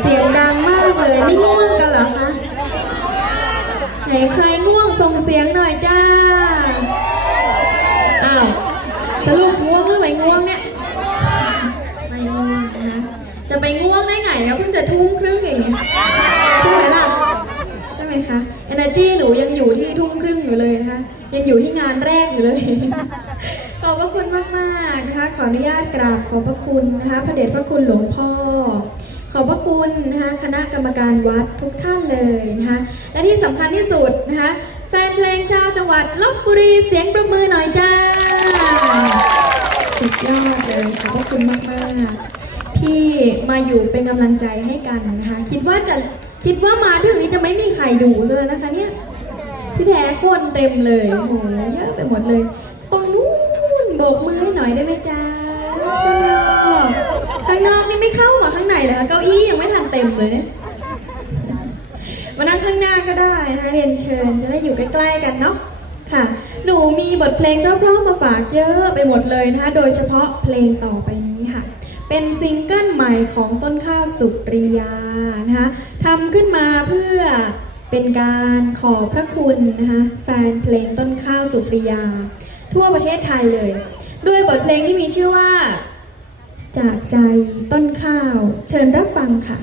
เสียงดังมากเลย ไม่ง่วงกันเหรอคะ ไหนใครง่วงส่งเสียงหน่อยจ้า อ้าว สรุปง่วงหรือไม่ง่วงเนี่ย ไม่ง่วงนะคะจะไปง่วงได้ไงก็เพิ่งจะทุ่มครึ่งเองเนี่ยใช่ไหมล่ะ ใช่ไหมคะ energy หนูยังอยู่ที่ทุ่มครึ่งอยู่เลยนะคะ ยังอยู่ที่งานแรกอยู่เลยขอบพระคุณมาก ๆ นะคะ ขออนุญาตกราบขอบพระคุณนะคะ พระเดชพระคุณหลวงพ่อ ขอบพระคุณนะคะคณะกรรมการวัดทุกท่านเลยนะคะและที่สำคัญที่สุดนะคะแฟนเพลงชาวจังหวัดลบบุรีเสียงปรบมือหน่อยจ้า สุดยอดเลยขอบพระคุณมากๆที่มาอยู่เป็นกำลังใจให้กันนะคะคิดว่าจะคิดว่ามาถึงนี้จะไม่มีใครดูซะแล้วนะคะเนี่ยพี่แท้คนเต็มเลยโอ้โหเยอะไปหมดเลย เลยเนี่ย มานั่งข้างหน้าก็ได้นะคะเรียนเชิญจะได้อยู่ใกล้ๆกันเนาะค่ะ หนูมีบทเพลงราะๆมาฝากเยอะไปหมดเลยนะคะ โดยเฉพาะเพลงต่อไปนี้ค่ะ เป็นซิงเกิลใหม่ของต้นข้าวสุริยานะคะทำขึ้นมาเพื่อเป็นการขอบพระคุณนะคะแฟนเพลงต้นข้าวสุริยา ทั่วประเทศไทยเลย ด้วยบทเพลงที่มีชื่อว่า จากใจต้นข้าว เชิญรับฟังค่ะ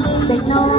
they know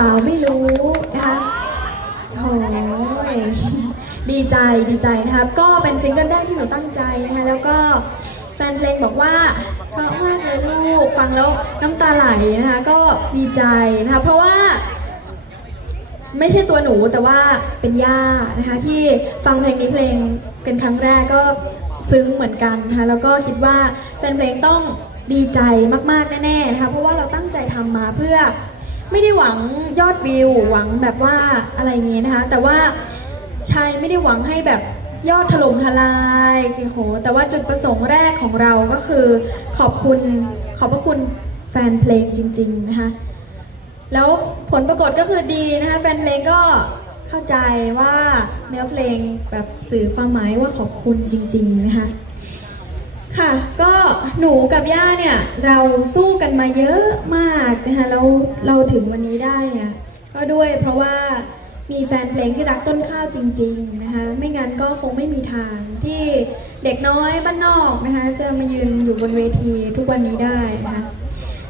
ล่าไม่รู้นะคะโอ้ยดีใจดีใจนะครับ ก็เป็นซิงเกิลแรกที่หนูตั้งใจนะคะแล้วก็แฟนเพลงบอกว่า เพราะมากเลยลูกฟังแล้วน้ำตาไหลนะคะก็ดีใจนะคะเพราะว่า ไม่ใช่ตัวหนูแต่ว่าเป็นย่านะคะที่ฟังเพลงนี้เพลงเป็นครั้งแรกก็ซึ้งเหมือนกันนะคะแล้วก็คิดว่าแฟนเพลงต้องดีใจมากๆแน่ๆนะคะเพราะว่าเราตั้งใจทำมาเพื่อ ไม่ได้หวังยอดวิว หวังแบบว่าอะไรอย่างนี้นะคะ แต่ว่าชายไม่ได้หวังให้แบบยอดถล่มทลายโอ้โหแต่ว่าจุดประสงค์แรกของเราก็คือขอบคุณขอบพระคุณแฟนเพลงจริง ๆ นะคะ แล้วผลปรากฏก็คือดีนะคะ แฟนเพลงก็เข้าใจว่าเนื้อเพลงแบบสื่อความหมายว่าขอบคุณจริง ๆ นะคะ ค่ะก็ หนูกับย่าเนี่ยเราสู้กันมาเยอะมากนะคะแล้วเราถึงวันนี้ได้เนี่ยก็ด้วยเพราะว่ามีแฟนเพลงที่รักต้นข้าวจริงๆนะคะไม่งั้นก็คงไม่มีทางที่เด็กน้อยบ้านนอกนะคะจะมายืนอยู่บนเวทีทุกวันนี้ได้นะคะ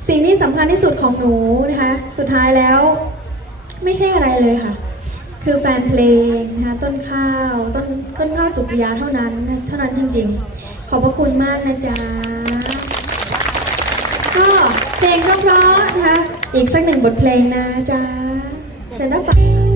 สิ่งที่สำคัญที่สุดของหนูนะคะสุดท้ายแล้ว ไม่ใช่อะไรเลยค่ะ คือแฟนเพลงนะคะต้นข้าวต้นต้นข้าวสุริยาเท่านั้นเท่านั้นจริง ๆ ขอบพระคุณมากนะจ๊ะ เพลงเพราะๆนะคะ อีกสักหนึ่งบทเพลงนะจ๊ะจะได้ฟัง